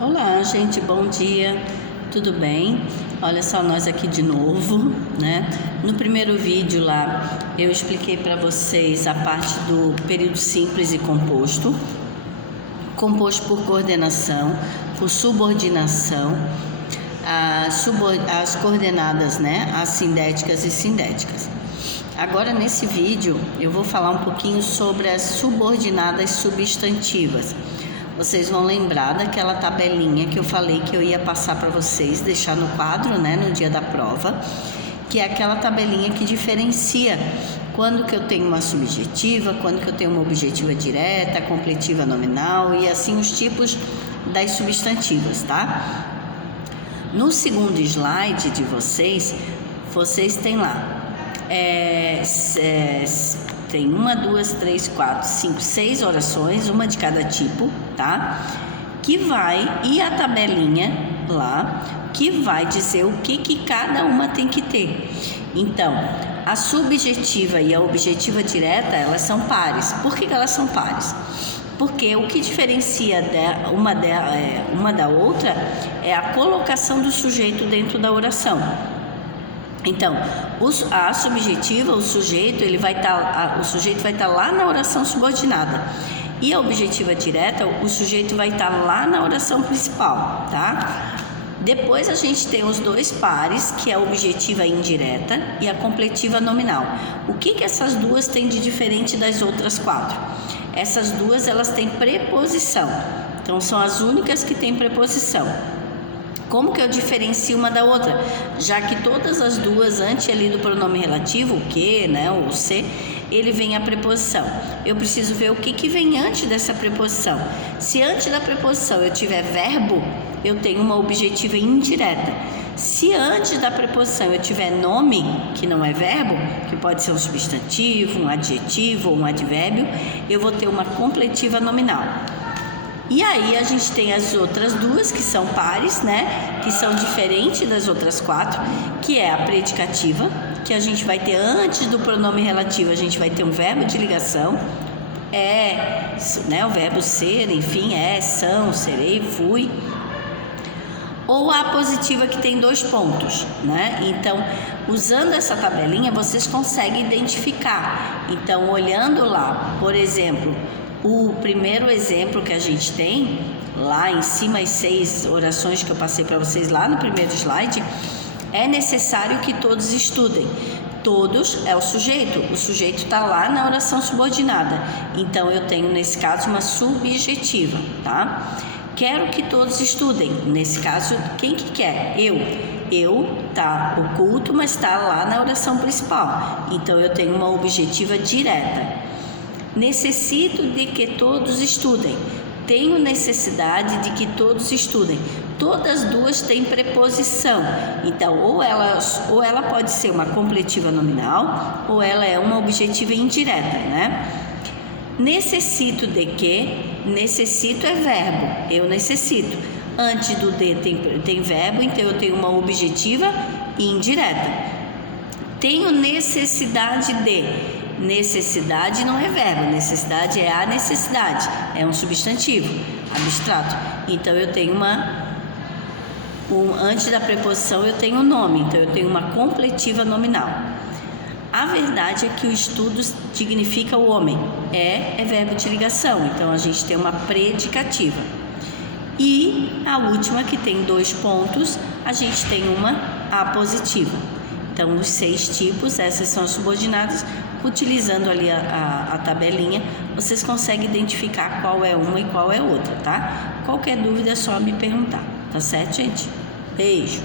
Olá, gente, bom dia, tudo bem? Olha só nós aqui de novo, né? No primeiro vídeo lá eu expliquei para vocês a parte do período simples e composto, composto por coordenação, por subordinação, as coordenadas, né? Assindéticas e sindéticas. Agora nesse vídeo eu vou falar um pouquinho sobre as subordinadas substantivas. Vocês vão lembrar daquela tabelinha que eu falei que eu ia passar para vocês, deixar no quadro, né, no dia da prova, que é aquela tabelinha que diferencia quando que eu tenho uma subjetiva, quando que eu tenho uma objetiva direta, completiva nominal e assim os tipos das substantivas, tá? No segundo slide de vocês têm lá tem 1, 2, 3, 4, 5, 6 orações, uma de cada tipo, tá? E a tabelinha lá, que vai dizer o que cada uma tem que ter. Então, a subjetiva e a objetiva direta, elas são pares. Por que elas são pares? Porque o que diferencia uma da outra é a colocação do sujeito dentro da oração. Então, a subjetiva, o sujeito vai estar lá na oração subordinada. E a objetiva direta, o sujeito vai estar lá na oração principal, tá? Depois a gente tem os dois pares, que é a objetiva indireta e a completiva nominal. O que essas duas têm de diferente das outras quatro? Essas duas, elas têm preposição. Então, são as únicas que têm preposição. Como que eu diferencio uma da outra? Já que todas as duas, antes ali do pronome relativo, o que, né, o se, ele vem a preposição. Eu preciso ver o que vem antes dessa preposição. Se antes da preposição eu tiver verbo, eu tenho uma objetiva indireta. Se antes da preposição eu tiver nome, que não é verbo, que pode ser um substantivo, um adjetivo ou um advérbio, eu vou ter uma completiva nominal. E aí a gente tem as outras duas que são pares, né? Que são diferentes das outras quatro, que é a predicativa, que a gente vai ter antes do pronome relativo, a gente vai ter um verbo de ligação, né? O verbo ser, enfim, são, serei, fui. Ou a positiva que tem 2 pontos, né? Então, usando essa tabelinha, vocês conseguem identificar. Então, olhando lá, por exemplo, o primeiro exemplo que a gente tem, lá em cima, as 6 orações que eu passei para vocês lá no primeiro slide, é necessário que todos estudem. Todos é o sujeito está lá na oração subordinada. Então, eu tenho, nesse caso, uma subjetiva, tá? Quero que todos estudem. Nesse caso, quem que quer? Eu tá oculto, mas está lá na oração principal. Então, eu tenho uma objetiva direta. Necessito de que todos estudem. Tenho necessidade de que todos estudem. Todas duas têm preposição. Então, ou ela pode ser uma completiva nominal, ou ela é uma objetiva indireta, né? Necessito de que, necessito é verbo, eu necessito. Antes do de tem verbo, então eu tenho uma objetiva indireta. Tenho necessidade de. Necessidade não é verbo, necessidade é a necessidade, é um substantivo abstrato. Então eu tenho antes da preposição eu tenho o nome, então eu tenho uma completiva nominal. A verdade é que o estudo significa o homem, é verbo de ligação, então a gente tem uma predicativa. E a última, que tem 2 pontos, a gente tem uma apositiva. Então, os 6 tipos, essas são as subordinadas. Utilizando ali a tabelinha, vocês conseguem identificar qual é uma e qual é outra, tá? Qualquer dúvida é só me perguntar, tá certo, gente? Beijo!